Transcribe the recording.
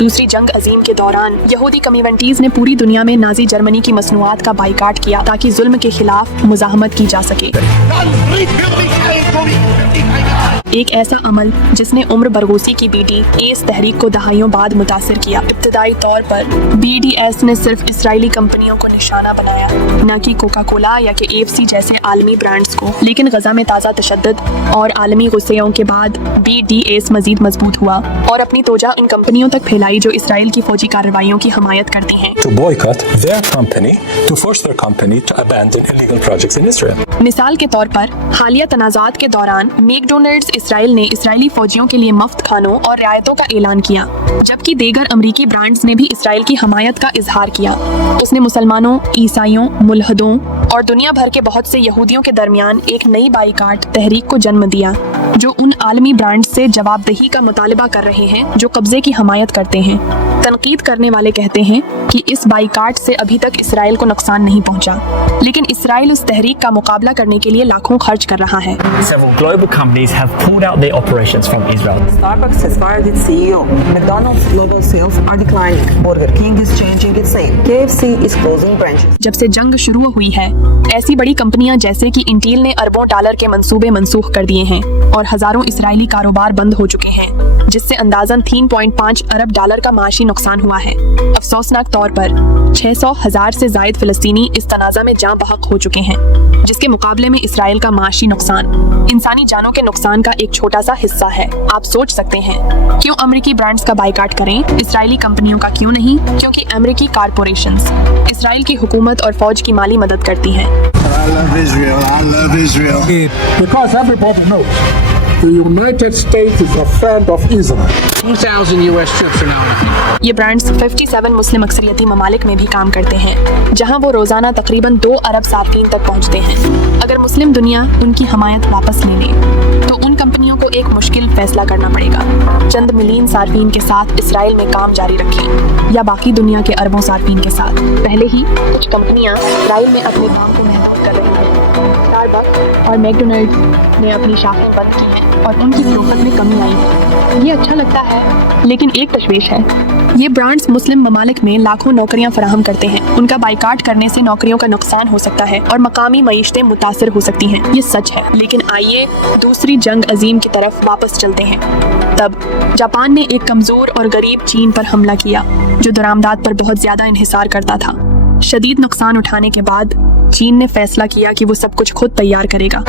دوسری جنگ عظیم کے دوران یہودی کمیونٹیز نے پوری دنیا میں نازی جرمنی کی مصنوعات کا بائیکاٹ کیا تاکہ ظلم کے خلاف مزاحمت کی جا سکے۔ ایک ایسا عمل جس نے عمر برغوثی کی بی ڈی ایس تحریک کو دہائیوں بعد متاثر کیا۔ ابتدائی طور پر بی ڈی ایس نے صرف اسرائیلی کمپنیوں کو نشانہ بنایا، نہ کہ کوکا کولا یا کہ KFC جیسے عالمی برانڈز کو، لیکن غزہ میں تازہ تشدد اور عالمی غصوں کے بعد بی ڈی ایس مزید مضبوط ہوا اور اپنی توجہ ان کمپنیوں تک پھیلائی جو اسرائیل کی فوجی کارروائیوں کی حمایت کرتی ہیں۔ To boycott their company, to force their company to abandon illegal projects in Israel. مثال کے طور پر حالیہ تنازعات کے دوران میک ڈونلڈز اسرائیل نے اسرائیلی فوجیوں کے لیے مفت کھانوں اور رعایتوں کا اعلان کیا، جبکہ دیگر امریکی برانڈز نے بھی اسرائیل کی حمایت کا اظہار کیا۔ اس نے مسلمانوں، عیسائیوں، ملحدوں اور دنیا بھر کے بہت سے یہودیوں کے درمیان ایک نئی بائیکاٹ تحریک کو جنم دیا جو ان عالمی برانڈ سے جواب دہی کا مطالبہ کر رہے ہیں جو قبضے کی حمایت کرتے ہیں۔ تنقید کرنے والے کہتے ہیں کہ اس بائیکاٹ سے ابھی تک اسرائیل کو نقصان نہیں پہنچا، لیکن اسرائیل اس تحریک کا مقابلہ کرنے کے لیے لاکھوں خرچ کر رہا ہے۔ Several global companies have pulled out their operations from Israel. Starbucks has fired its CEO. McDonald's global sales are declining. Burger King is changing its name. KFC is closing branches. جب سے جنگ شروع ہوئی ہے، ایسی بڑی کمپنیاں جیسے کہ انٹیل نے اربوں ڈالر کے منصوبے منسوخ کر دیے ہیں اور ہزاروں اسرائیلی کاروبار بند ہو چکے ہیں، جس سے اندازاً 3.5 ارب ڈالر کا معاشی نقصان ہوا ہے۔ افسوسناک طور پر 600,000 سے زائد فلسطینی اس تنازع میں جاں بحق ہو چکے ہیں، جس کے مقابلے میں اسرائیل کا معاشی نقصان انسانی جانوں کے نقصان کا ایک چھوٹا سا حصہ ہے۔ آپ سوچ سکتے ہیں کیوں امریکی برانڈز کا بائیکاٹ کریں، اسرائیلی کمپنیوں کا کیوں نہیں؟ کیونکہ امریکی کارپوریشنز اسرائیل کی حکومت اور فوج کی مالی مدد کرتی ہیں۔ I love Israel. I love Israel. Because everybody knows the United States is a friend of Israel. 2,000 U.S. troops are now in Iraq. یہ برانڈز 57 مسلم اکثریتی ممالک میں بھی کام کرتے ہیں، جہاں وہ روزانہ تقریباً 2 ارب صارفین تک پہنچتے ہیں۔ اگر مسلم دنیا ان کی حمایت واپس لے لے تو ان کمپنیوں کو ایک مشکل فیصلہ کرنا پڑے گا: چند ملین صارفین کے ساتھ اسرائیل میں کام جاری رکھیں یا باقی دنیا کے اربوں صارفین کے ساتھ۔ پہلے ہی کچھ کمپنیاں اسرائیل میں اپنے کام کو محدود کر رہی ہیں۔ اسٹاربکس اور میک ڈونلڈز نے اپنی شاخیں بند کی ہیں اور ان کی فروخت میں کمی آئی ہے۔ یہ اچھا لگتا ہے، لیکن ایک تشویش ہے۔ یہ برانڈز مسلم ممالک میں لاکھوں نوکریاں فراہم کرتے ہیں۔ ان کا بائیکاٹ کرنے سے نوکریوں کا نقصان ہو سکتا ہے اور مقامی معیشتیں متاثر ہو سکتی ہیں، یہ سچ ہے۔ لیکن آئیے دوسری جنگ عظیم کی طرف واپس چلتے ہیں۔ تب جاپان نے ایک کمزور اور غریب چین پر حملہ کیا جو درآمدات پر بہت زیادہ انحصار کرتا تھا۔ شدید نقصان اٹھانے کے بعد چین نے فیصلہ کیا کہ وہ سب کچھ خود تیار کرے گا۔